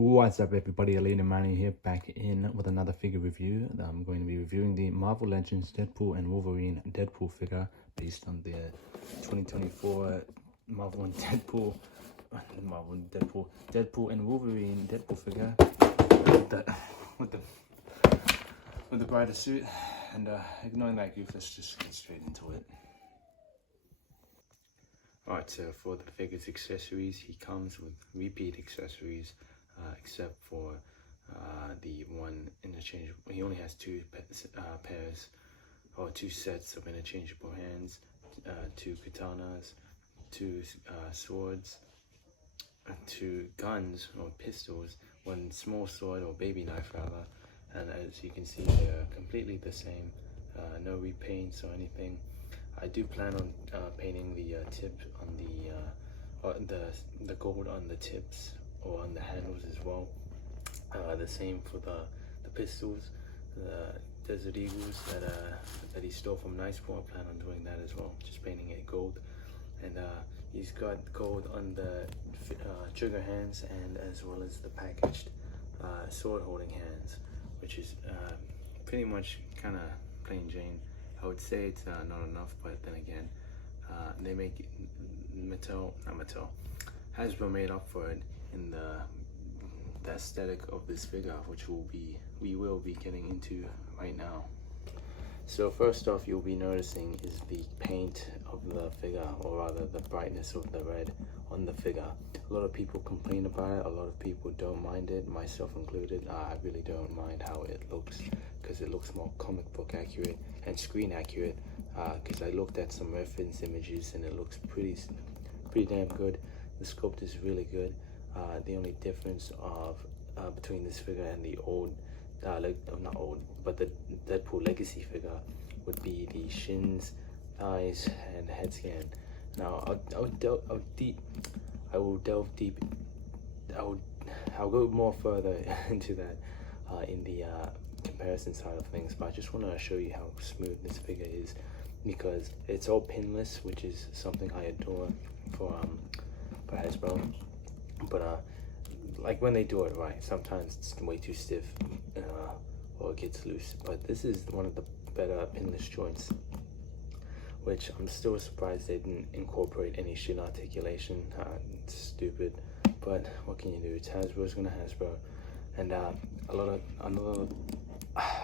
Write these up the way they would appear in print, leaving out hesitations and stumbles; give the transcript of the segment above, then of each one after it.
What's up everybody, Elena Manny here, back in with another figure review. I'm going to be reviewing the Marvel Legends Deadpool and Wolverine Deadpool figure based on the 2024 Marvel and Deadpool and Wolverine Deadpool figure with the brighter suit. And ignoring that goof, let's just get straight into it. Alright, so for the figure's accessories, he comes with repeat accessories, except for the one interchangeable. He only has two pairs or two sets of interchangeable hands, two katanas, two swords, two guns or pistols, one small sword or baby knife rather, and as you can see they're completely the same, no repaints or anything. I do plan on painting the tip on the gold on the tips or on the handles as well. The same for the pistols, the Desert Eagles that he stole from Niceport. I plan on doing that as well, just painting it gold. And he's got gold on the trigger hands and as well as the packaged sword holding hands, which is pretty much kind of plain Jane. I would say it's not enough, but then again, they make Hasbro made up for it in the aesthetic of this figure, which we will be getting into right now. So first off, you'll be noticing is the paint of the figure, or rather the brightness of the red on the figure. A lot of people complain about it, a lot of people don't mind it, myself included. I really don't mind how it looks, because it looks more comic book accurate and screen accurate, because I looked at some reference images and it looks pretty damn good. The sculpt is really good. The only difference between this figure and the old, not old, but the Deadpool Legacy figure would be the shins, thighs, and head scan. Now I'll go more further into that in the comparison side of things, but I just want to show you how smooth this figure is, because it's all pinless, which is something I adore for Hasbro. But like when they do it right, sometimes it's way too stiff or it gets loose. But this is one of the better pinless joints, which I'm still surprised they didn't incorporate any shin articulation. It's stupid, but what can you do? It's Hasbro's gonna Hasbro. And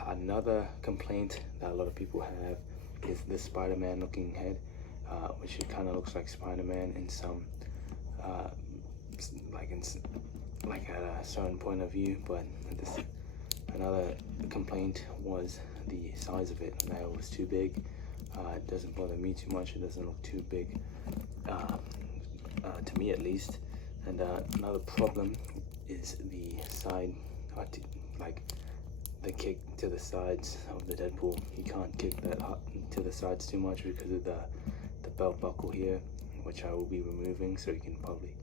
another complaint that a lot of people have is the Spider-Man looking head, which it kind of looks like Spider-Man in some like at a certain point of view. But another complaint was the size of it, that it was too big. It doesn't bother me too much, it doesn't look too big, to me at least. And another problem is the side, like the kick to the sides of the Deadpool. You can't kick that up to the sides too much because of the belt buckle here, which I will be removing, so you can probably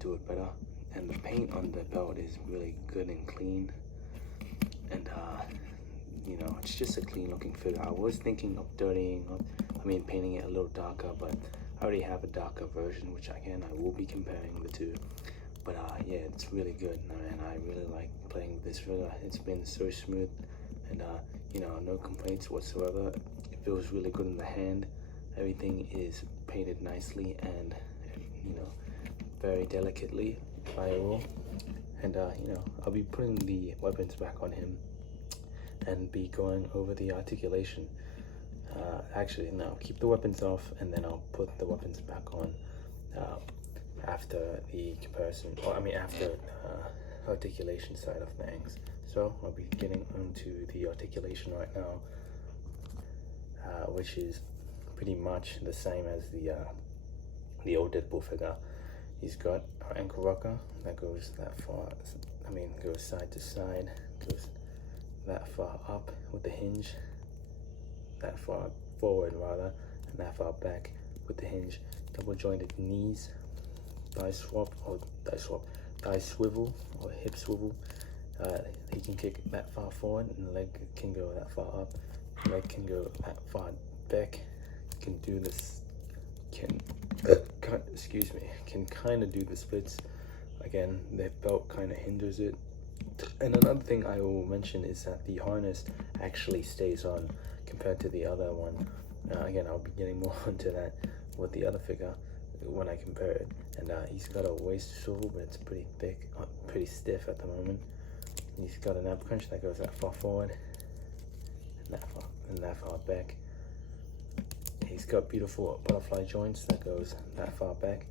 do it better. And the paint on the belt is really good and clean, and you know, it's just a clean looking figure. I was thinking of painting it a little darker, but I already have a darker version, which I will be comparing the two. But yeah, it's really good, and I really like playing with this figure. It's been so smooth, and you know, no complaints whatsoever. It feels really good in the hand. Everything is painted nicely and, you know, very delicately by all. And you know, I'll be putting the weapons back on him and be going over the articulation. Actually, no, keep the weapons off, and then I'll put the weapons back on after the comparison, or after articulation side of things. So I'll be getting onto the articulation right now, which is pretty much the same as the old Deadpool figure. He's got an ankle rocker that goes that far, goes side to side, goes that far up with the hinge, that far forward rather, and that far back with the hinge. Double jointed knees, thigh swivel or hip swivel. He can kick that far forward, and the leg can go that far up. The leg can go that far back. Can do this. Can kind of do the splits again, the belt kind of hinders it. And another thing I will mention is that the harness actually stays on compared to the other one. Again, I'll be getting more into that with the other figure when I compare it. And he's got a waist swivel, but it's pretty thick, pretty stiff at the moment. He's got an ab crunch that goes that far forward and that far back. He's got beautiful butterfly joints that goes that far back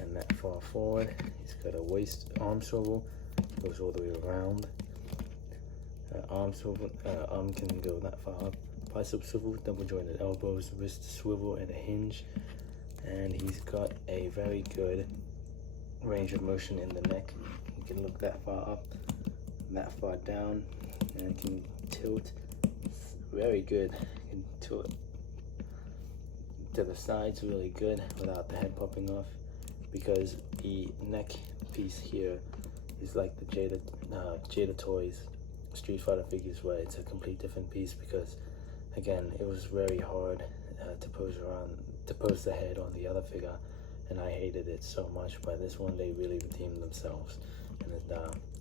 and that far forward. He's got a waist arm swivel, goes all the way around. Arm swivel, arm can go that far up. Bicep swivel, double jointed elbows, wrist swivel, and a hinge. And he's got a very good range of motion in the neck. He can look that far up, that far down, and can tilt. It's very good. Can tilt to the sides really good without the head popping off, because the neck piece here is like the Jada Toys Street Fighter figures, where it's a complete different piece, because again, it was very hard to pose the head on the other figure, and I hated it so much. By this one, they really redeemed themselves, and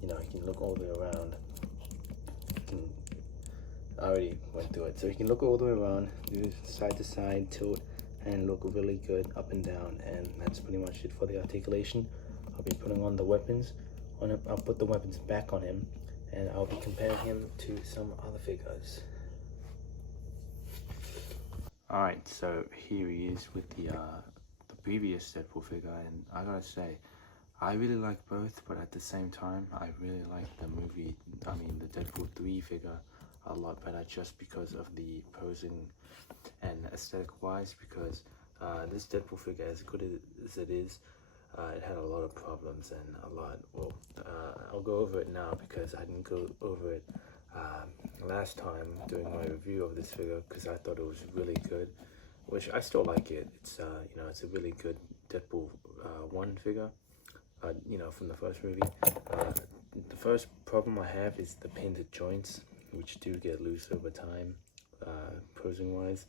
you know, you can look all the way around. I already went through it, so you can look all the way around, do side to side, tilt, and look really good up and down. And that's pretty much it for the articulation. I'll be putting on the weapons on him. I'll put the weapons back on him, and I'll be comparing him to some other figures. Alright, so here he is with the previous Deadpool figure, and I gotta say, I really like both, but at the same time, I really like the the Deadpool 3 figure a lot better, just because of the posing and aesthetic wise, because this Deadpool figure, as good as it is, it had a lot of problems and I'll go over it now, because I didn't go over it last time doing my review of this figure, because I thought it was really good, which I still like it. It's you know, it's a really good Deadpool 1 figure, you know, from the first movie. The first problem I have is the painted joints, which do get loose over time, posing wise.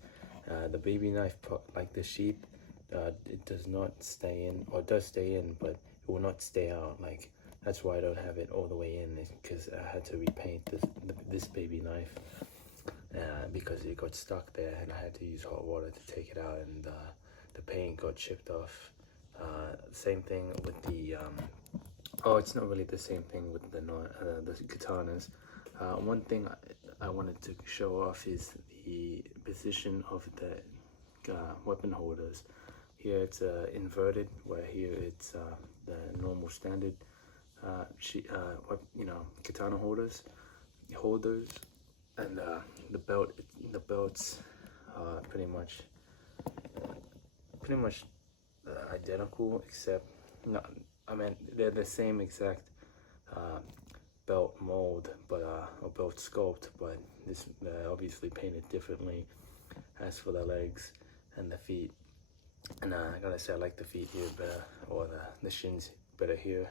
The baby knife, like the sheath, it does not stay in, or does stay in, but it will not stay out. Like, that's why I don't have it all the way in, because I had to repaint this baby knife because it got stuck there, and I had to use hot water to take it out, and the paint got chipped off. Same thing with the oh, it's not really the same thing with the katanas. One thing I wanted to show off is the position of the weapon holders. Here it's inverted, where here it's the normal standard you know, katana holders, and the belts are pretty much identical, except they're the same exact belt mold, but or belt sculpt, but this obviously painted differently. As for the legs and the feet, and I gotta say, I like the feet here better, or the shins better here,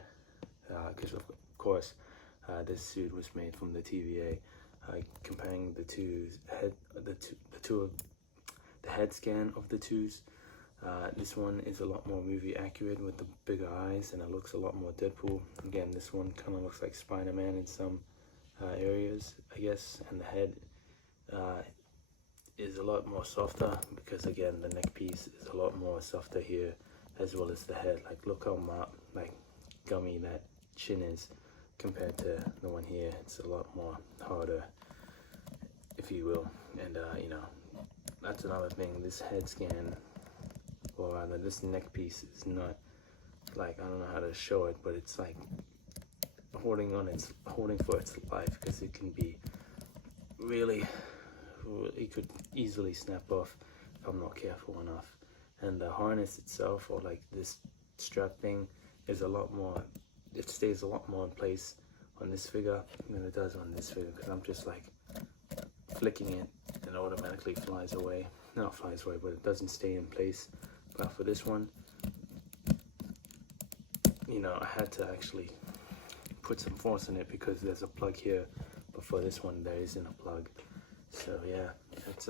because of course this suit was made from the TVA. Comparing the head scan of the twos, this one is a lot more movie accurate with the bigger eyes, and it looks a lot more Deadpool. Again, this one kind of looks like Spider-Man in some areas, I guess, and the head is a lot more softer, because again, the neck piece is a lot more softer here, as well as the head. Like, look how gummy that chin is compared to the one here. It's a lot more harder, if you will. And you know, that's another thing. This head scan, or rather this neck piece, is not, like, I don't know how to show it, but it's like holding for its life, because it can be really, it could easily snap off if I'm not careful enough. And the harness itself, or like this strap thing, is a lot more, it stays a lot more in place on this figure than it does on this figure, because I'm just like flicking it and it automatically flies away. Not flies away, but it doesn't stay in place. But for this one, you know, I had to actually put some force in it, because there's a plug here, but for this one there isn't a plug. So yeah, that's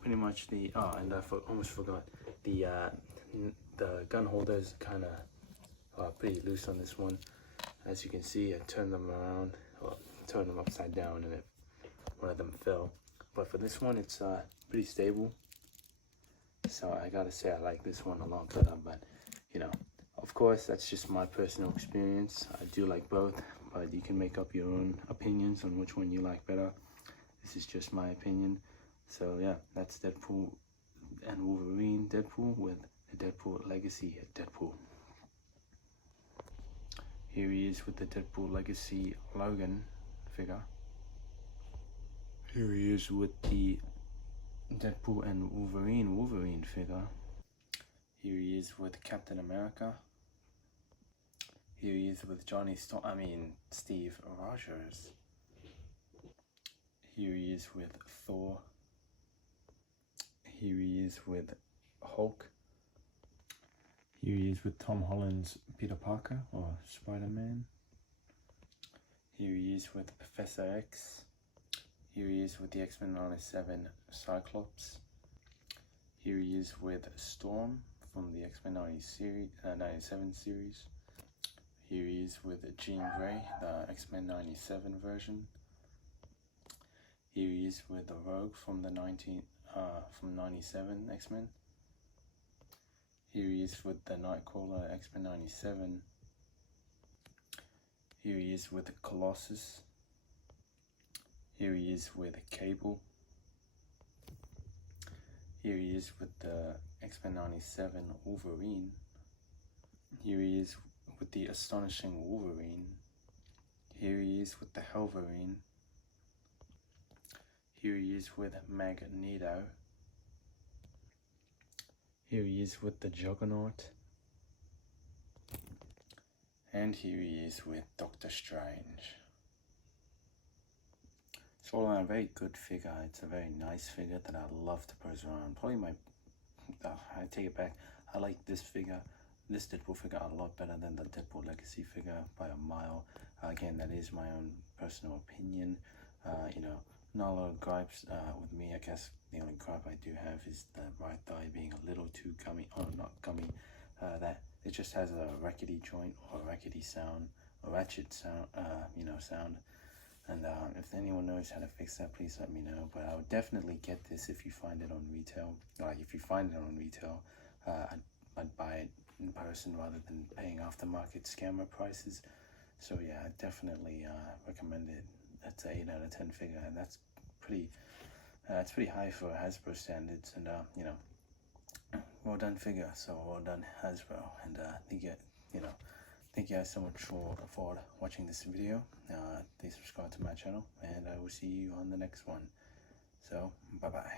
pretty much the, and I almost forgot, the gun holders kind of pretty loose on this one. As you can see, I turned them around, or turned them upside down, and one of them fell. But for this one, it's pretty stable. So I gotta say I like this one a lot better, but you know, of course, that's just my personal experience. I do like both, but you can make up your own opinions on which one you like better. This is just my opinion. So yeah, that's Deadpool and Wolverine Deadpool with the Deadpool Legacy Deadpool. Here he is with the Deadpool Legacy Logan figure. Here he is with the Deadpool and Wolverine figure. Here he is with Captain America. Here he is with Steve Rogers. Here he is with Thor. Here he is with Hulk. Here he is with Tom Holland's Peter Parker or Spider-Man. Here he is with Professor X. Here he is with the X-Men 97 Cyclops. Here he is with Storm from the X-Men 97 series. Here he is with Jean Grey, the X-Men 97 version. Here he is with the Rogue from the 97 X-Men. Here he is with the Nightcrawler X-Men 97. Here he is with the Colossus. Here he is with Cable. Here he is with the X-Men 97 Wolverine. Here he is with the Astonishing Wolverine. Here he is with the Wolverine. Here he is with Magneto. Here he is with the Juggernaut. And here he is with Doctor Strange. It's all around a very good figure. It's a very nice figure that I love to pose around. Probably I take it back. I like this figure, this Deadpool figure a lot better than the Deadpool Legacy figure by a mile. Again, that is my own personal opinion. You know, not a lot of gripes with me. I guess the only gripe I do have is the right thigh being a little too gummy. Oh, not gummy. That it just has a rackety joint or a rackety sound, a ratchet sound. Sound. And if anyone knows how to fix that, please let me know. But I would definitely get this if you find it on retail. Like if you find it on retail, I'd buy it in person rather than paying aftermarket scammer prices. So yeah, I definitely recommend it. That's an 8 out of 10 figure, and that's pretty. It's pretty high for Hasbro standards, and well done figure. So well done Hasbro, and thank you guys so much for watching this video. Please subscribe to my channel, and I will see you on the next one. So bye bye.